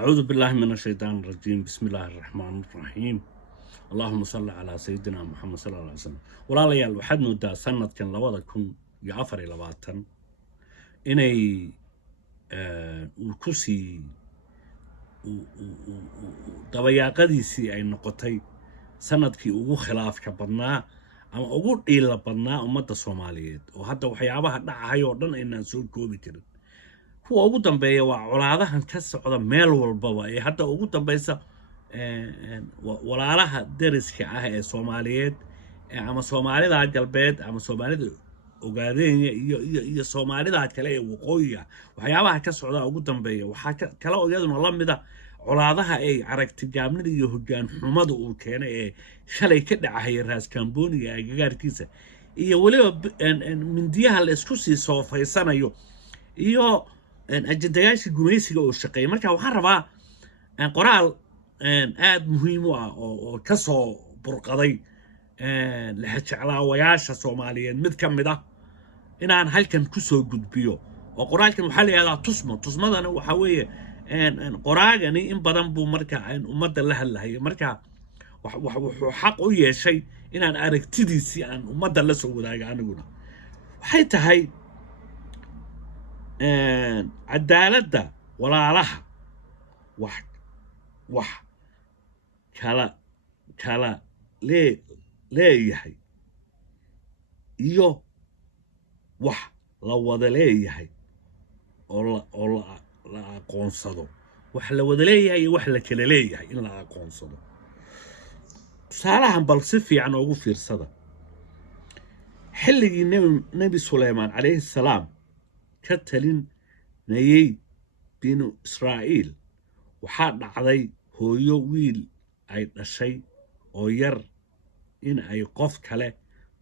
أعوذ بالله من الشيطان الرجيم. بسم الله الرحمن الرحيم. اللهم صل على سيدنا محمد صلى الله عليه وسلم. ولا ليال waxaad moodaa sanadkan 2024 inay uu ku sii dabayaaqadiisii ay noqotay sanadkii ugu khilaafka badnaa ama ugu dhiila badnaa ummadda Soomaaliyeed oo hadda waxyaabaha dhacay oo dhan aynaan soo koobi karin. kuwa ugu dambeeya waa colaadahan ka socda meel walbaba ee hadda ugu dambaysa walaalaha deriska ah ee Soomaaliyeed ama Soomaalida galbeed ama Soomaalida ogaadeenya iyo Soomaalida kale ee waqooyiga waxyaabaha ka socda ugu dambeeya waxa kala iyaduna la mid ah colaadaha ay aragti gaabnida iyo hoggaan xumada uu keenay ee shalay ka dhacay raas Kambooniga agagaarkiisa iyo waliba mindiyaha la isku sii soofaysanayo iyo ajendayaasha gumaysiga oo shaqeeyay marka waxaan rabaa qoraal aad muhiim u ah oo ka soo burqaday la jeclaawayaasha Soomaaliyeed mid ka mid ah inaan halkan ku soo gudbiyo oo qoraalkan waxa la yiraahdaa tusmadana waxa weeye qoraagani in badan buu marka ummadda la hadlahay marka wuxuu xaq u yeeshay inaan aragtidiisii aan ummadda la soo wadaago aniguna waxay tahay cadaaladda walaalaha wax kala leeyahay iyo wax la wada leeyahay oo la aqoonsado wax la wada leeyahay iyo wax la kala leeyahay in la aqoonsado tusaalahan bal si fiican ugu fiirsada xilligii nabi Suleymaan calayhi salaam ka talinayay binu Israa'iil waxaa dhacday hooyo wiil ay dhashay oo yar in ay qof kale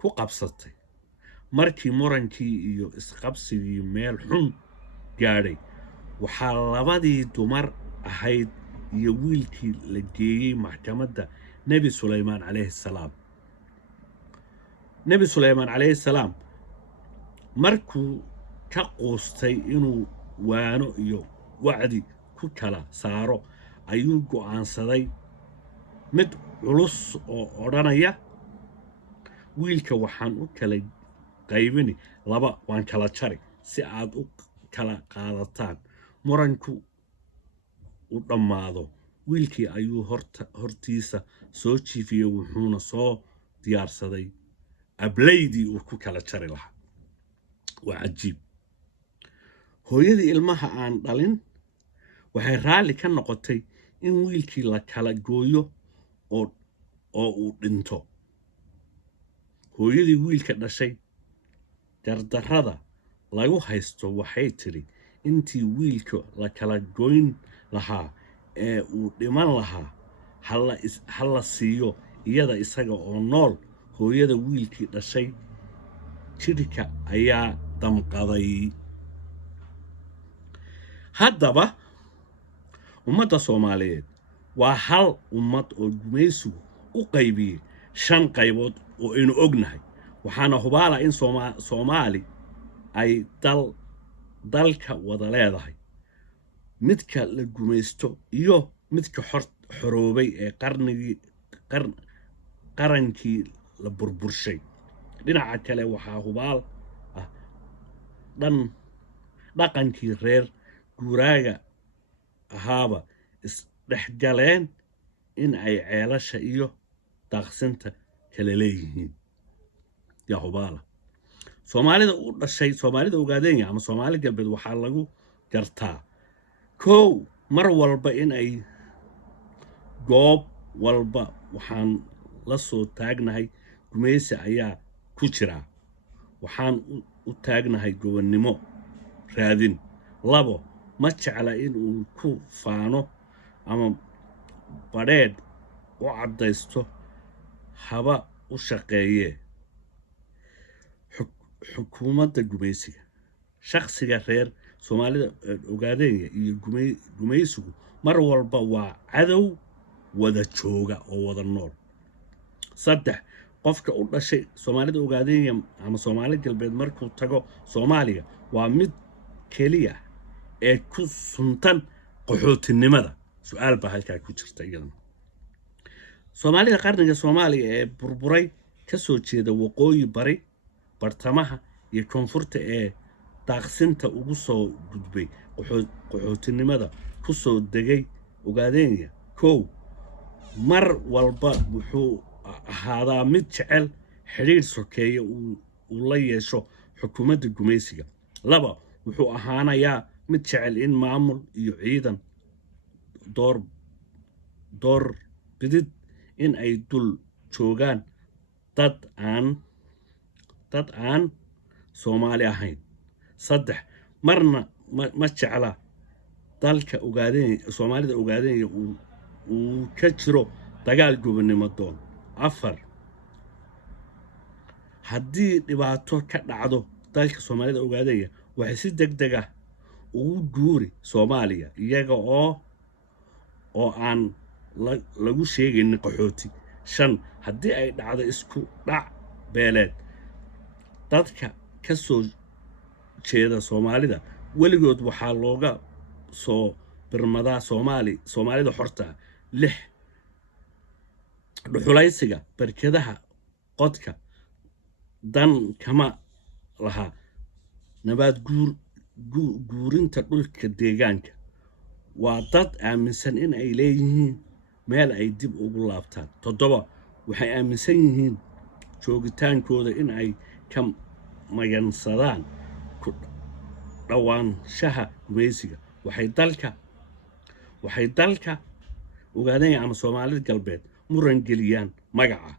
ku qabsatay markii murankii iyo isqabsigii meel xun gaadhay waxaa labadii dumar ahayd iyo wiilkii la geeyay maxkamadda nabi Suleymaan calayhi salaam nabi Suleymaan calayhi salaam markuu ka qoostay inuu waano iyo wacdi ku kala saaro ayuu go'aansaday mid culus oo odhanaya wiilka waxaan u kala qaybini laba waan kala jari si aad u kala qaadataan muranku u dhammaado wiilkii ayuu hortiisa soo jiifiyay wuxuuna soo diyaarsaday ablaydii uu ku kala jari lahaa waa cajiib hooyadii ilmaha aan dhalin waxay raali ka noqotay in wiilkii la kala gooyo oo uu dhinto hooyadii wiilka dhashay dardarrada lagu haysto waxay tiri intii wiilka la kala goyn lahaa ee uu dhiman lahaa hal la siiyo iyada isaga oo nool hooyada wiilkii dhashay jirka ayaa damqaday haddaba ummadda Soomaaliyeed waa hal ummad oo gumaysigu u qaybiyay 5 qaybood oo aynu ognahay waxaana hubaala in Soomaali ay dalka wada leedahay midka la gumaysto iyo midka xoroobay ee qarankii la burburshay dhinaca kale waxaa hubaal ah dhaqankii reer guuraaga ahaaba isdhexgaleen in ay ceelasha iyo daaqsinta kala leeyihiin yaa hubaala Soomaalida u dhashay Soomaalida ogaadeenya ama Soomaali galbeed waxaa lagu gartaa mar walba in ay goob walba waxaan la soo taagnahay gumaysi ayaa ku jira waxaan u taagnahay gobonnimo raadin labo ma jecla in uu ku faano ama badheedh u caddaysto haba u shaqeeye xukuumadda gumaysiga shakhsiga reer Soomaalida ogaadeenya iyo gumaysigu mar walba waa cadow wada jooga oo wada nool saddex qofka u dhashay Soomaalida ogaadeenya ama Soomaali galbeed markuu tago Soomaaliya waa mid kaliya ee ku suntan qaxootinimada سؤال بهالكا كوتشرت أيضا soomaalida qarniga Soomaaliya ee burburay ka soo jeeda waqooyi bari bartamaha iyo koonfurta ee daaqsinta ugu soo gudbay qaxootinimada ku soo degay Ogaadenya kow mar walba wuxuu ahaadaa mid jecel xiriir sokeeye uu la yeesho xukuumadda gumaysiga laba wuxuu ahaanayaa mid jecel in maamul iyo ciidan door bidid in ay dul joogaan dad aan Soomaali ahayn saddex marna ma jecla dalka Ogaadenya Soomaalida Ogaadenya uu ka jiro dagaal gobonimo doon afar haddii dhibaato ka dhacdo dalka Soomaalida Ogaadenya waxay si degdeg ah ugu guuri Soomaaliya iyaga oo aan lagu sheegin qaxooti shan haddii ay dhacdo isku dhac beeleed dadka ka soo jeeda Soomaalida weligood waxaa looga soo birmadaa Soomaalida xorta lix dhuxulaysiga barkadaha qodka dan kama laha nabaad guurinta dhulka deegaanka waa dad aaminsan in ay leeyihiin meel ay dib ugu laabtaan toddoba waxay aaminsan yihiin joogitaankooda in ay ka magansadaan ku dhawaanshaha gumaysiga waxay dalka Ogaadenya ama Soomaalida galbeed muran geliyaan magaca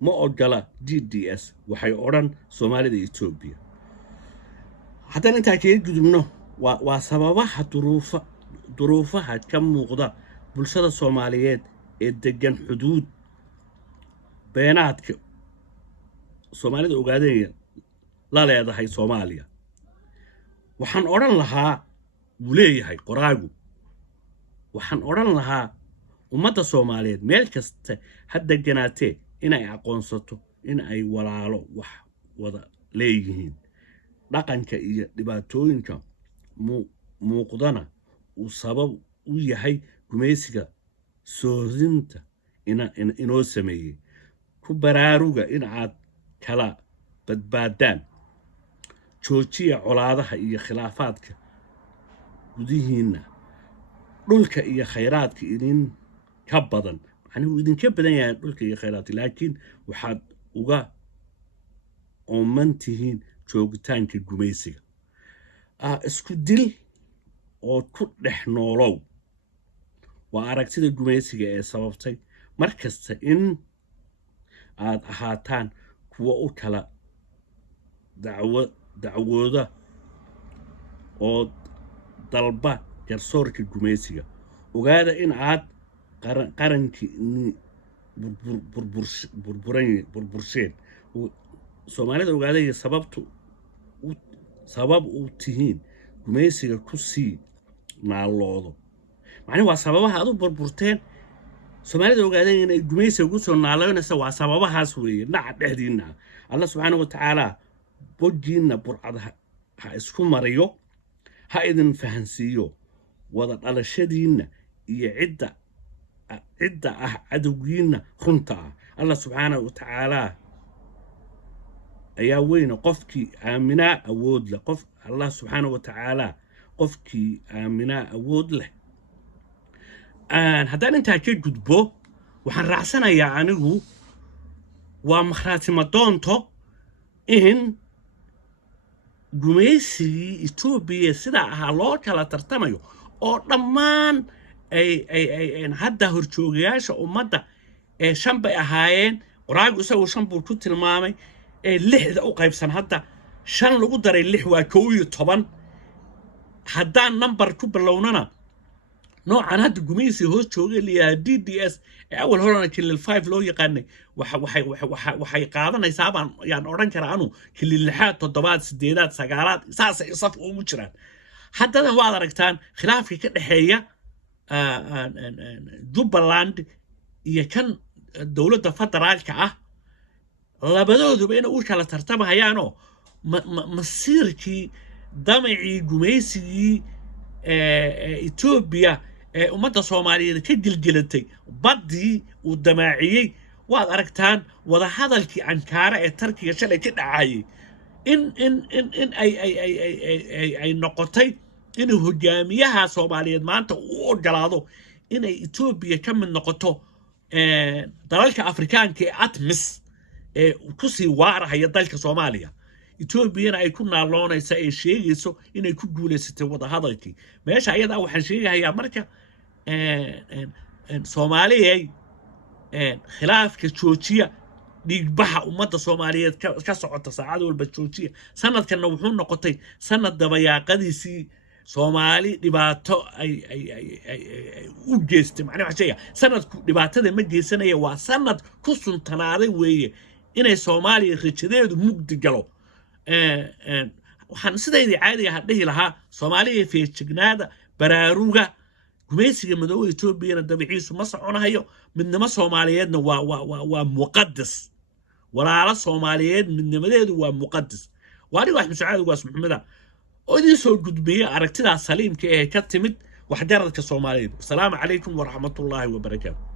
ma ogola DDS waxay odhan Soomaalida Itoobiya haddana intaa kaga gudubno waa sababaha duruufaha ka muuqda bulshada Soomaaliyeed ee degan xuduud beenaadka Soomaalida Ogaadenya la leedahay Soomaaliya waxaan odhan lahaa wuu leeyahay qoraagu waxaan odhan lahaa ummadda Soomaaliyeed meel kasta ha deganaatee inay aqoonsato in ay walaalo wax wada leeyihiin dhaqanka iyo dhibaatooyinka muuqdana uu sabab u yahay gumaysiga soorinta inoo sameeyey ku baraaruga in aad kala badbaadaan joojiya colaadaha iyo khilaafaadka gudihiina dhulka iyo khayraadka idin ka badan anigu idinka badan yahay dhulka iyo khayraadka laakiin waxaad uga oomantihiin joogitaanka gumaysiga isku dil oo ku dhex noolow waa aragtida gumaysiga ee sababtay markasta in aad ahaataan kuwa u kala dacwooda oo dalba garsoorka gumaysiga ogaada in aad qarankii burbursheen Soomaalida Ogaadenya sabab u tihiin gumaysiga ku sii naaloodo macnaheedu waa sababaha aad u burburteen Soomaalida Ogaadenya inay gumaysiga ugu soo naaloonaysa waa sababahaas weeye dhaca dhexdiina Allah subhanahu wa ta'ala bogiina burcad ha isku mariyo ha idin fahansiiyo wada dhalashadiina iyo cidda ah cadowgiina runta ah Allah subhanahu wa ta'ala ayaa weyn qofkii aaminaa awood leh qof Allah subhanahu wa ta'ala qofkii aaminaa awood leh haddaan intaa ka gudbo waxaan raacsanayaa anigu waa makhraatimo doonto in gumaysigii Itoobiya sidaa ahaa loo kala tartamayo oo dhammaan ay hadda horjoogayaasha ummadda ee shan bay ahaayeen qoraagu isagu shan buu ku tilmaamay ee lixda u qaybsan hadda shan lagu daray lix waa 11 haddaan number ku bilownana noocan hadda gumaysiga hoos joogay liyaa DDS ee awal horena kilil 5 loo yaqaanay waxay qaadanaysaa baan yaan oran karaa anu kilil 6 7 8 9 saas ay saf ugu jiraan haddana waad aragtaan khilaafka ka dhaxeeya Jubaland iyo kan dawladda federaalka ah labadooduba inay u kala tartamayaan oo masiirkii damacii gumaysigii Itoobiya ummadda Soomaaliyeed ka gilgilatay baddii uu damaaciyey waad aragtaan wada hadalkii Ankara ee Turkiga shalay ka dhacayay in ay noqotay in hogaamiyaha Soomaaliyeed maanta uu ogolaado inay Ethiopia ka mid noqoto dalalka Afrikaanka ee ATMIS ee ku sii waarahaya dalka Soomaaliya Ethiopia ay ku naaloonaysa ay sheegayso inay ku guuleysatay wada hadalkii meesha ayada waxaan sheegayaa marka Soomaaliyeed khilaafka joojiya dhiigbaxa ummadda Soomaaliyeed ka socota saacad walba joojiya sanadkana wuxuu noqotay sanad dabayaaqadiisii Soomaali dhibaato ay u geystay macnaheedu waxa sheegaya sanadku dhibaatada ma geysanaya waa sanad ku suntanaaday weeye inay Soomaaliya rajadeedu mugdi galo waxaan sideedii caadiga ah dhihi lahaa Soomaaliya feejignaada baraaruga gumaysiga madowga Ethiopia dabiciisu ma soconayo midnimo Soomaaliyeedna waa muqaddas walaalo Soomaaliyeed midnimadeedu waa muqaddas waani wax Sacaad Ugaas Maxamed oo idin soo gudbiyay aragtida saliimka ee ka timid waxgaradka Soomaaliyeed. Assalaamu calaykum wa rahmatullaahi wa barakaatuh.